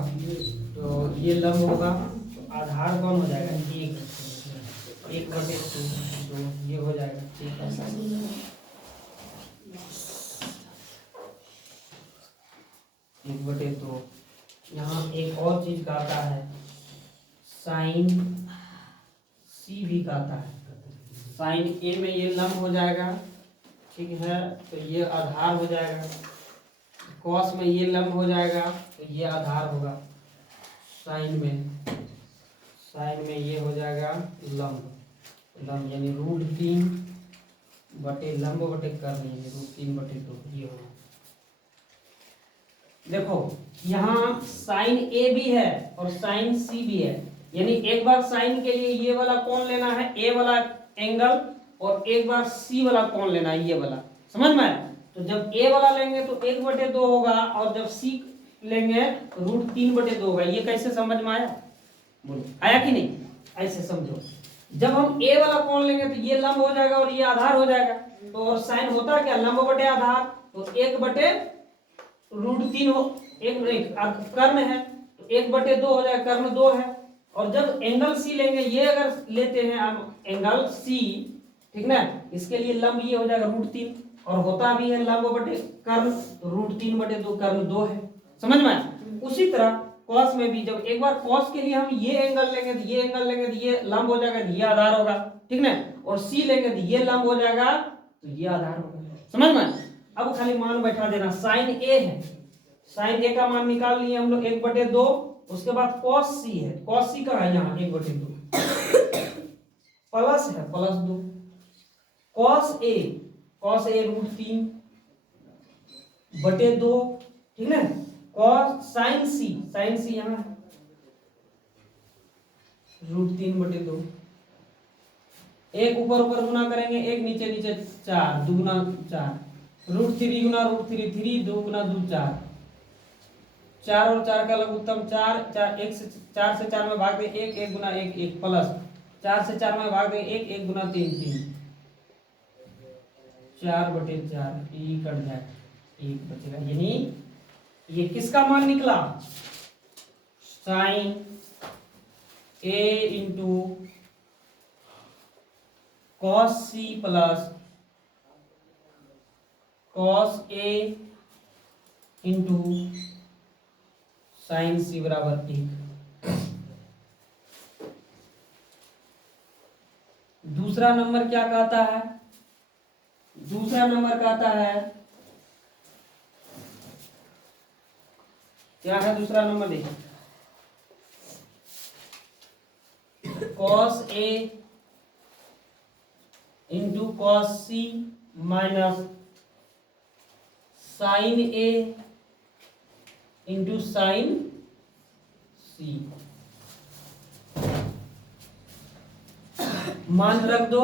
तो ये लंब होगा, तो आधार कौन हो जाएगा 1/2, ये हो जाएगा, ठीक है। 1/2। यहाँ एक और चीज का आता है, sin C भी का आता है। sin A में ये लंब हो जाएगा, ठीक है, तो ये आधार हो जाएगा। cos में ये लंब हो जाएगा, तो ये आधार होगा। sin में ये हो जाएगा लंब, लंब यानी √3 बटे लंब बटे कर्ण यानी √3/2 ये होगा। देखो यहाँ साइन ए भी है और साइन सी भी है, यानी एक बार साइन के लिए ये वाला कोण लेना है ए वाला एंगल, और एक बार सी वाला कोण लेना है ये वाला, समझ में आया? तो जब ए वाला लेंगे तो 1/2 होगा, और जब सी लेंगे √3/2 होगा। ये कैसे समझ में आया? बोलो आया कि नहीं? ऐसे समझो, जब हम ए वाला कोण लेंगे तो ये लंब हो जाएगा और ये आधार हो जाएगा, तो और साइन होता क्या? लंब बटे आधार, तो 1/√3 हो, एक कर्ण है तो 1/2 हो जाएगा, कर्ण 2 है। और जब एंगल सी लेंगे, ये अगर लेते हैं हम एंगल सी, ठीक ना, इसके लिए लंब ये हो जाएगा √3, और होता भी है लंब बटे कर्ण, तो √3/2 कर्ण 2 है, समझ में आया? उसी तरह कॉस में भी, जब एक बार कॉस के लिए हम ये एंगल लेंगे तो ये एंगल लेंगे तो ये लंब हो जाएगा, तो ये आधार होगा, ठीक ना, और सी लेंगे तो ये लंब हो जाएगा तो ये आधार होगा, समझ में? अब खाली मान बैठा देना। साइन ए है, साइन ए का मान निकाल लिए हम लोग 1/2, उसके बाद कॉस सी है, कॉस सी का है यहाँ 1/2 प्लस है +2, कॉस ए √3/2, ठीक ना, कॉस साइन सी यहाँ है √3/2, एक ऊपर ऊपर गुना करेंगे, एक नीचे नीचे 4, 2 गुना 4, √3 गुना √3, 3 2 गुना 2 4, 4 और 4 का लघुत्तम 4, 4 से 4 में भाग दें 1, 1 गुना 1 1, प्लस 4 से 4 में भाग दें 1, 1 गुना 3 3, 4/4, ये कट जाए, 1 बचेगा, यानी ये किसका मान निकला? Sine A into cos C plus cos A into sine C बराबर 1। दूसरा नंबर क्या कहता है? दूसरा नंबर कहता है, क्या है दूसरा नंबर? देखिए, cos A into cos C minus sign A into sine सी। मान रख दो,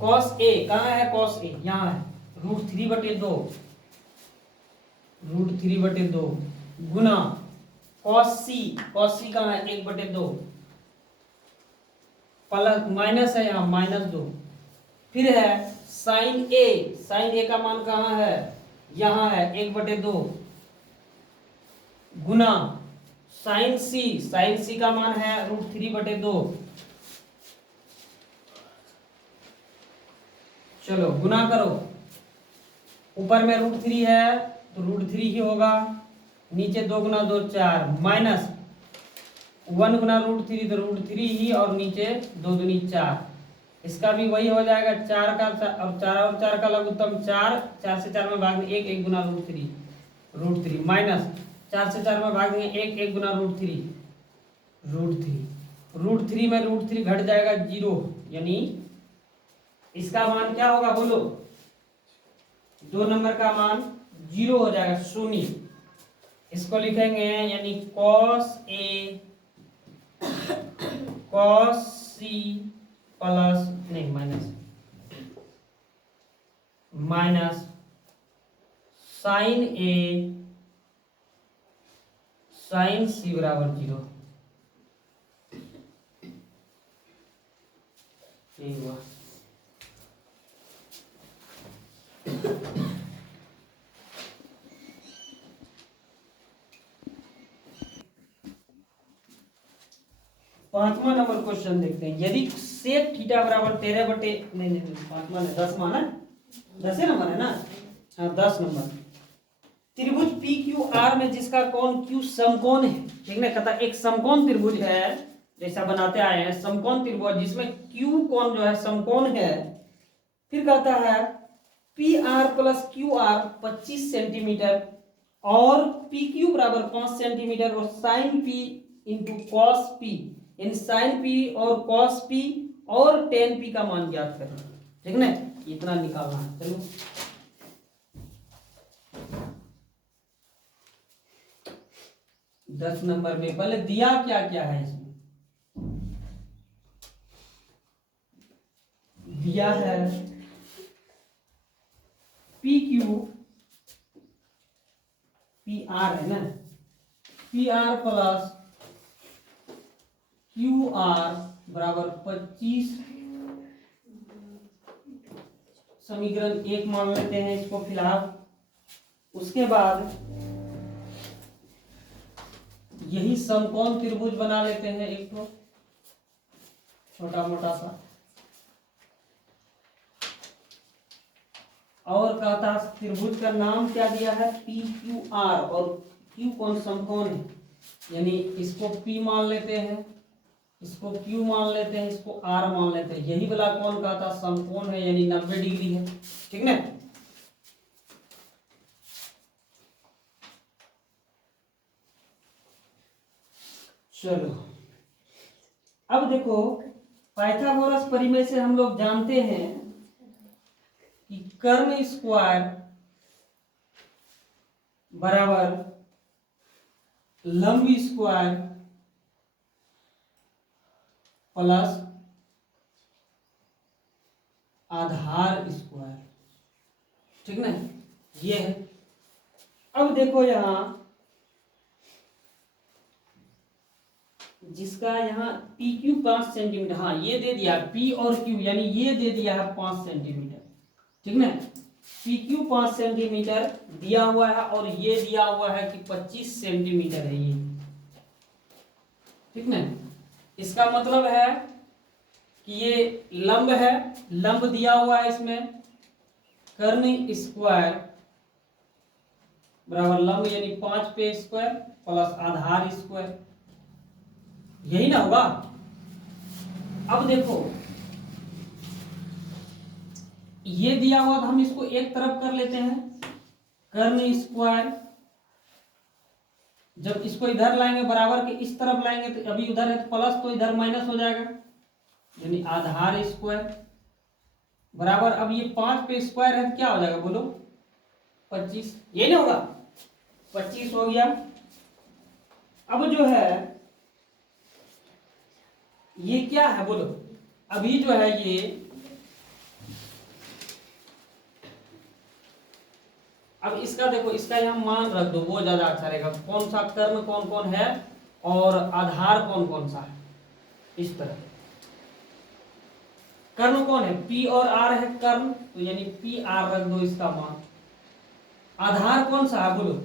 कॉस ए कहाँ है? कॉस ए यहाँ है, √3/2, √3/2 गुना कॉस सी कहाँ है? 1/2 प्लस माइनस है यहाँ -2, फिर है साइन ए का मान कहाँ है? यहाँ है 1/2 गुना साइन सी का मान है √3/2। चलो गुना करो, ऊपर में √3 है तो √3 ही होगा, नीचे 2 गुना 2 4, माइनस 1 गुना √3 तो √3 ही, और नीचे 2 दूनी 4, इसका भी वही हो जाएगा 4 का, और 4 का लघुत्तम 4, 4 से 4 में भाग दें 1, 1 गुना √3 माइनस 4 से 4 में भाग देंगे 1, 1 गुना √3 √3 में √3 घट जाएगा 0, यानी इसका मान क्या होगा? बोलो, 2 नंबर का मान 0 हो जाएगा, 0। इसको लिखेंगे यानी cos A cos C plus नहीं माइनस साइन ए साइन सी बराबर 0। ये हुआ। पांचवा नंबर क्वेश्चन देखते हैं। यदि सेक थीटा बराबर 13 नहीं पांचवा नहीं 10वां ना, 10 नंबर है ना, हाँ 10 नंबर। त्रिभुज पी क्यू आर में जिसका कोण क्यू समकोण है, ठीक ना, कहता एक समकोण त्रिभुज है, जैसा बनाते आए हैं समकोण त्रिभुज जिसमें क्यू कोण जो है समकोण है। फिर कहता है P R plus Q R 25 centimetre और पी क्यू बराबर 5 सेंटीमीटर और sine P into cos P, यानी साइन पी और कॉस पी और टेन पी का मान ज्ञात करना, ठीक ना, इतना निकालना है। चलो 10 नंबर में पहले दिया क्या क्या है, इसमें दिया है पी क्यू, पी आर है ना, P R plus Q R बराबर 25, समीकरण 1 मान लेते हैं इसको फिलहाल। उसके बाद यही समकोण त्रिभुज बना लेते हैं एक तो छोटा मोटा सा, और कहता त्रिभुज का नाम क्या दिया है, पी क्यू आर, और क्यू कौन समकोण है, यानी इसको पी मान लेते हैं, इसको क्यू मान लेते हैं, इसको आर मान लेते हैं, यही वाला कौन कहता समकोण है, यानी 90 डिग्री है, ठीक ना। चलो अब देखो, पाइथागोरस परिमेय से हम लोग जानते हैं कि कर्ण स्क्वायर बराबर लंब स्क्वायर प्लस आधार स्क्वायर, ठीक ना, ये है। अब देखो यहां जिसका यहाँ पी क्यू 5 सेंटीमीटर, हाँ ये दे दिया पी और क्यू, यानी ये दे दिया है 5 सेंटीमीटर, ठीक ना, पी क्यू 5 सेंटीमीटर दिया हुआ है, और ये दिया हुआ है कि 25 सेंटीमीटर है ये, ठीक ना। इसका मतलब है कि ये लंब है, लंब दिया हुआ है इसमें, कर्ण स्क्वायर बराबर लंब यानी 5 पे स्क्वायर प्लस आधार स्क्वायर, यही ना होगा। अब देखो ये दिया हुआ तो हम इसको एक तरफ कर लेते हैं, कर्ण स्क्वायर, जब इसको इधर लाएंगे बराबर के इस तरफ लाएंगे तो अभी उधर है तो प्लस, तो इधर माइनस हो जाएगा, यानी आधार स्क्वायर बराबर, अब ये 5 पे स्क्वायर है तो क्या हो जाएगा बोलो, 25, ये नहीं होगा, 25 हो गया। अब जो है ये क्या है बोलो, अभी जो है ये अब इसका देखो, इसका यहाँ मान रख दो, वो ज्यादा अच्छा रहेगा, कौन सा कर्ण कौन कौन है और आधार कौन कौन सा है, इस तरह। कर्ण कौन है, पी और आर है कर्ण, तो यानी पी आर रख दो इसका मान। आधार कौन सा है बोलो,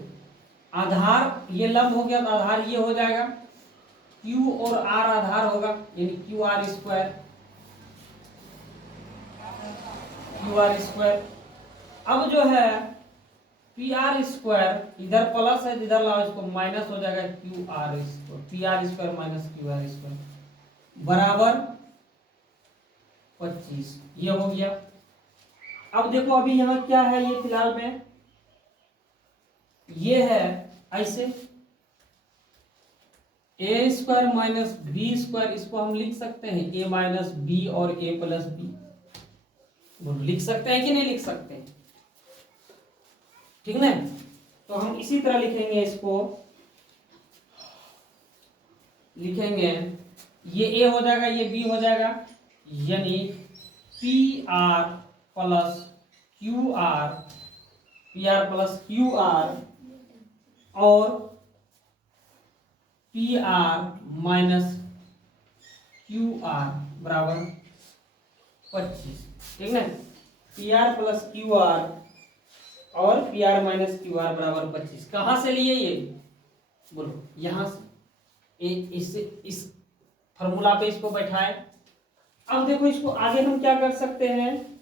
आधार ये लंब हो गया तो आधार ये हो जाएगा, क्यू और आर आधार होगा, यानी Q R square, Q R square. अब जो है पी आर स्क्वायर, इधर प्लस है इधर लाओ इसको माइनस हो जाएगा, Q R square, P R square minus Q are square बराबर 25, ये हो गया। अब देखो अभी यहाँ क्या है, ये फिलहाल में ये है ऐसे ए स्क्वायर माइनस बी स्क्वायर, इसको हम लिख सकते हैं ए माइनस बी और ए प्लस बी, लिख सकते हैं कि नहीं लिख सकते, ठीक ना। तो हम इसी तरह लिखेंगे, इसको लिखेंगे, ये ए हो जाएगा ये बी हो जाएगा, यानी P R plus Q R, P R plus Q R और P R minus Q R बराबर 25, ठीक ना, P R plus Q R और P R minus Q R बराबर 25। कहां से लिए ये बोलो, यहां से, इस फॉर्मूला पे इसको बैठाए। अब देखो इसको आगे हम क्या कर सकते हैं,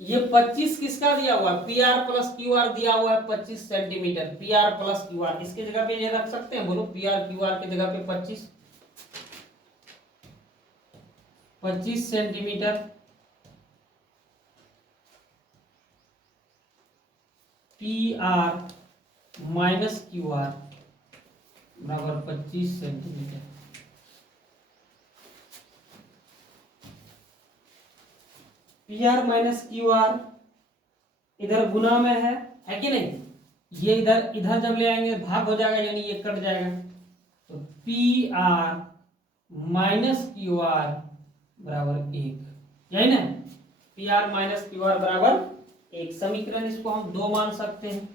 ये 25 किसका दिया हुआ है, P R plus Q are दिया हुआ है 25 centimetre, P R plus Q are, इसकी जगह पे ये रख सकते हैं बोलो, पी आर क्यू आर की जगह पे 25 centimetre, P R minus Q R बराबर 25 centimetre. P R minus Q are इधर गुना में है कि नहीं? ये इधर इधर जब ले आएंगे भाग हो जाएगा, यानी ये कट जाएगा। तो P R minus Q R बराबर 1, यही ना? P R minus Q R बराबर 1 समीकरण, इसको हम 2 मान सकते हैं।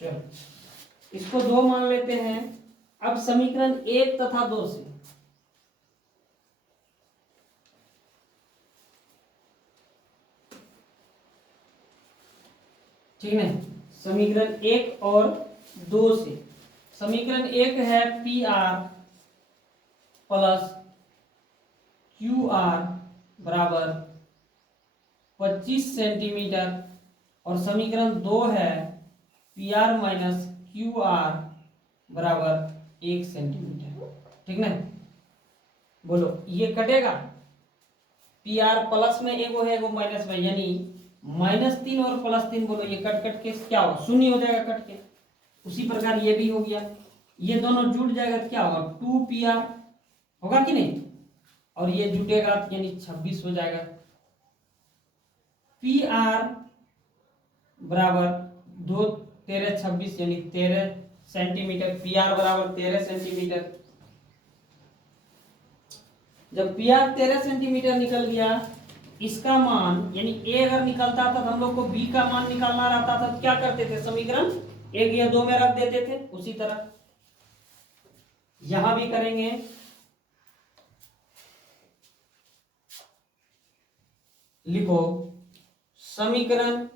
चलो इसको 2 मान लेते हैं। अब समीकरण 1 तथा 2 से ठीक है, समीकरण 1 और 2 से। समीकरण 1 है P R plus Q R बराबर 25 सेंटीमीटर, और समीकरण 2 है P R minus Q R बराबर 1 सेंटीमीटर। ठीक ना? बोलो ये कटेगा, पी आर प्लस में एगो है एगो माइनस में, यानी -3 और +3, बोलो ये कट कट के क्या होगा? शून्य हो जाएगा कट के। उसी प्रकार ये भी हो गया, ये दोनों जुड़ जाएगा तो क्या होगा? 2 पी आर होगा कि नहीं? और ये जुटेगा यानी 26 हो जाएगा। पी आर बराबर 2 13 26 यानी 13 सेंटीमीटर। पी आर बराबर 13 सेंटीमीटर। जब पी आर 13 सेंटीमीटर निकल गया, इसका मान यानी ए अगर निकलता था तो हम लोग को बी का मान निकालना रहता था, तो क्या करते थे? समीकरण 1 या 2 में रख देते थे। उसी तरह यहां भी करेंगे। लिखो समीकरण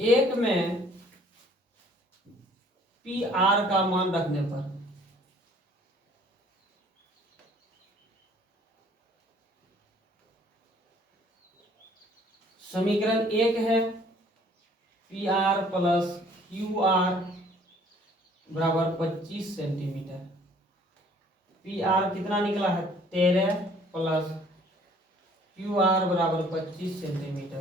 1 में पी आर का मान रखने पर समीकरण 1 है P R plus Q R बराबर 25 सेंटीमीटर। पी आर कितना निकला है? 13 प्लस क्यू आर बराबर 25 सेंटीमीटर।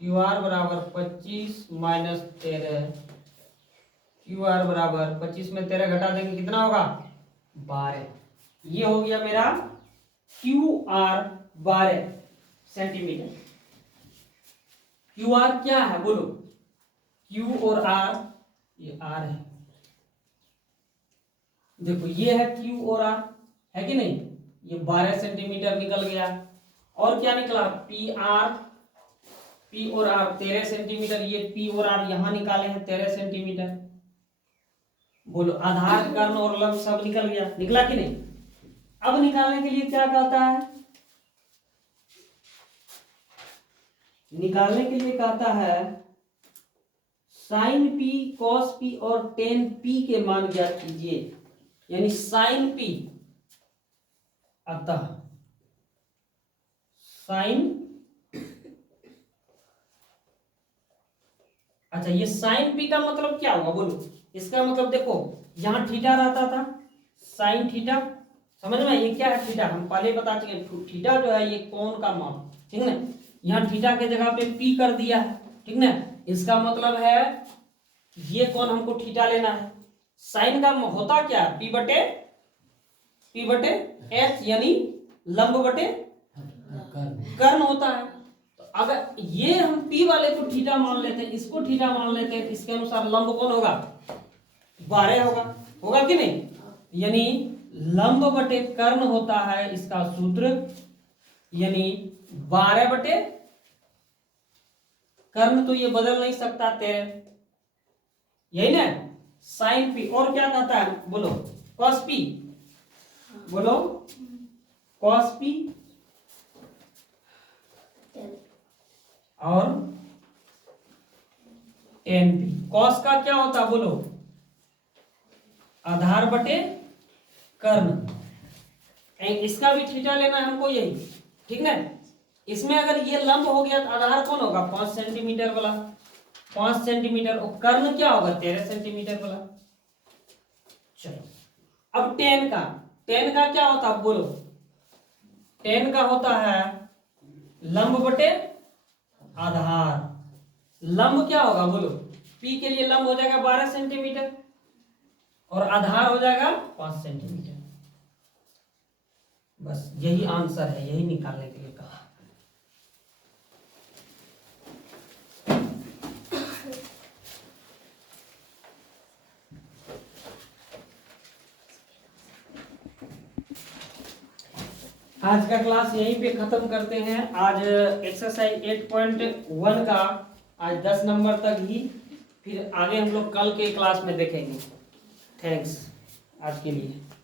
क्यू आर बराबर 25 माइनस 13, क्यू आर बराबर 25 में 13 घटा देंगे कितना होगा? 12। ये हो गया मेरा Q R 12 centimetre. Q R क्या है बोलो? क्यू और आर, ये आर है, देखो ये है क्यू और आर, है कि नहीं? ये 12 सेंटीमीटर निकल गया। और क्या निकला? पी आर, पी और आर 13 सेंटीमीटर, ये पी और आर यहां निकाले हैं 13 सेंटीमीटर। बोलो आधार कर्ण और लंब सब निकल गया, निकला कि नहीं? अब निकालने के लिए क्या कहता है? निकालने के लिए कहता है साइन पी, कॉस पी और टेन पी के मान ज्ञात कीजिए। यानी साइन पी, अतः साइन, अच्छा ये साइन पी का मतलब क्या हुआ बोलो? इसका मतलब देखो यहां थीटा रहता था, साइन थीटा, समझ में? ये क्या है? थीटा। हम पहले बता चुके हैं, थीटा जो है ये कोण का माप, ठीक ना? यहाँ थीटा के जगह पे पी कर दिया है, ठीक ना? इसका मतलब है ये कोण हमको थीटा लेना है। साइन का होता क्या? पी बटे एच, यानी लंब बटे कर्ण होता है। तो अगर ये हम पी वाले को थीटा मान लेते हैं, इसको थीटा मान लेते हैं, इसके अनुसार लंब कौन होगा? 12 होगा, होगा कि नहीं? यानी लंब बटे कर्ण होता है इसका सूत्र, यानी 12 बटे कर्ण, तो ये बदल नहीं सकता 13, यही ना? Sine P. और क्या कहता है बोलो? कॉस पी, बोलो कॉस पी और टेन पी। कॉस का क्या होता है बोलो? आधार बटे कर्ण। इसका भी थीटा लेना है हमको, यही, ठीक ना? इसमें अगर ये लंब हो गया तो आधार कौन होगा? 5 सेंटीमीटर वाला, 5 सेंटीमीटर, और कर्ण क्या होगा? 13 सेंटीमीटर वाला। चलो अब टेन का क्या होता है बोलो? टेन का होता है लंब बटे आधार, लंब क्या होगा बोलो, P के लिए लंब हो जाएगा 12 सेंटीमीटर और आधार हो जाएगा 5 सेंटीमीटर। बस यही आंसर है, यही निकालने के लिए कहा। आज का क्लास यहीं पे खत्म करते हैं। आज एक्सरसाइज 8.1 का आज 10 नंबर तक ही, फिर आगे हम लोग कल के क्लास में देखेंगे। थैंक्स आज के लिए।